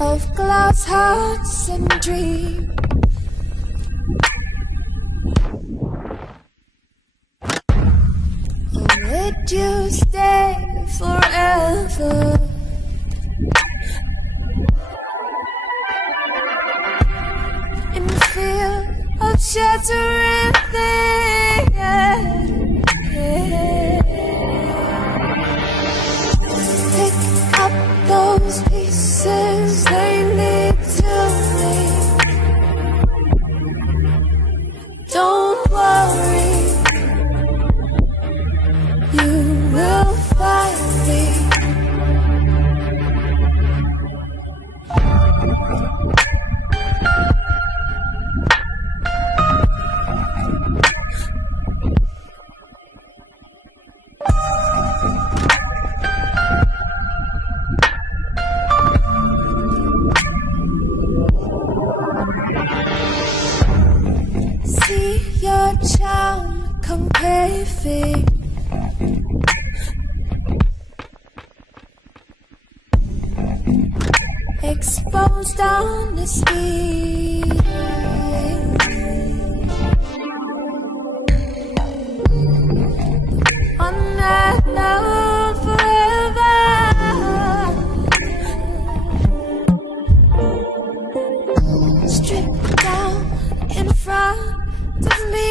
of glass hearts and dreams. Would you stay forever? In the field of shattering things, pick up those pieces, they lead to me. Don't worry, you will find me. See your charm come paving, exposed honesty. On that note forever, stripped down in front of me.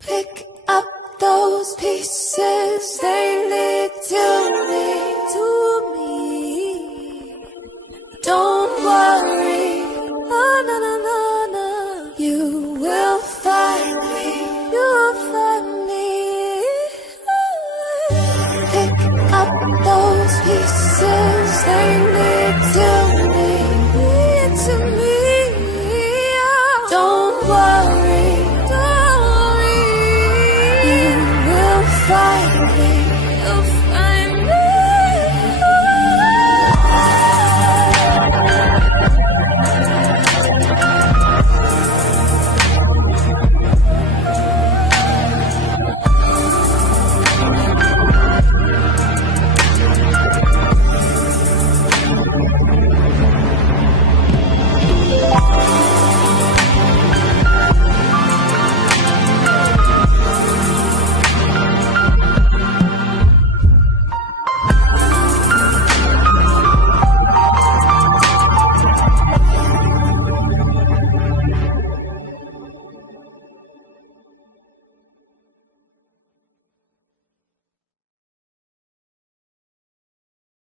Pick up those pieces, they lead to me, to me. Don't worry, oh no no no no, you will find me, you'll find me. Pick up those pieces, they lead to me, lead to me. Don't worry, don't worry, you will find me, you'll find me.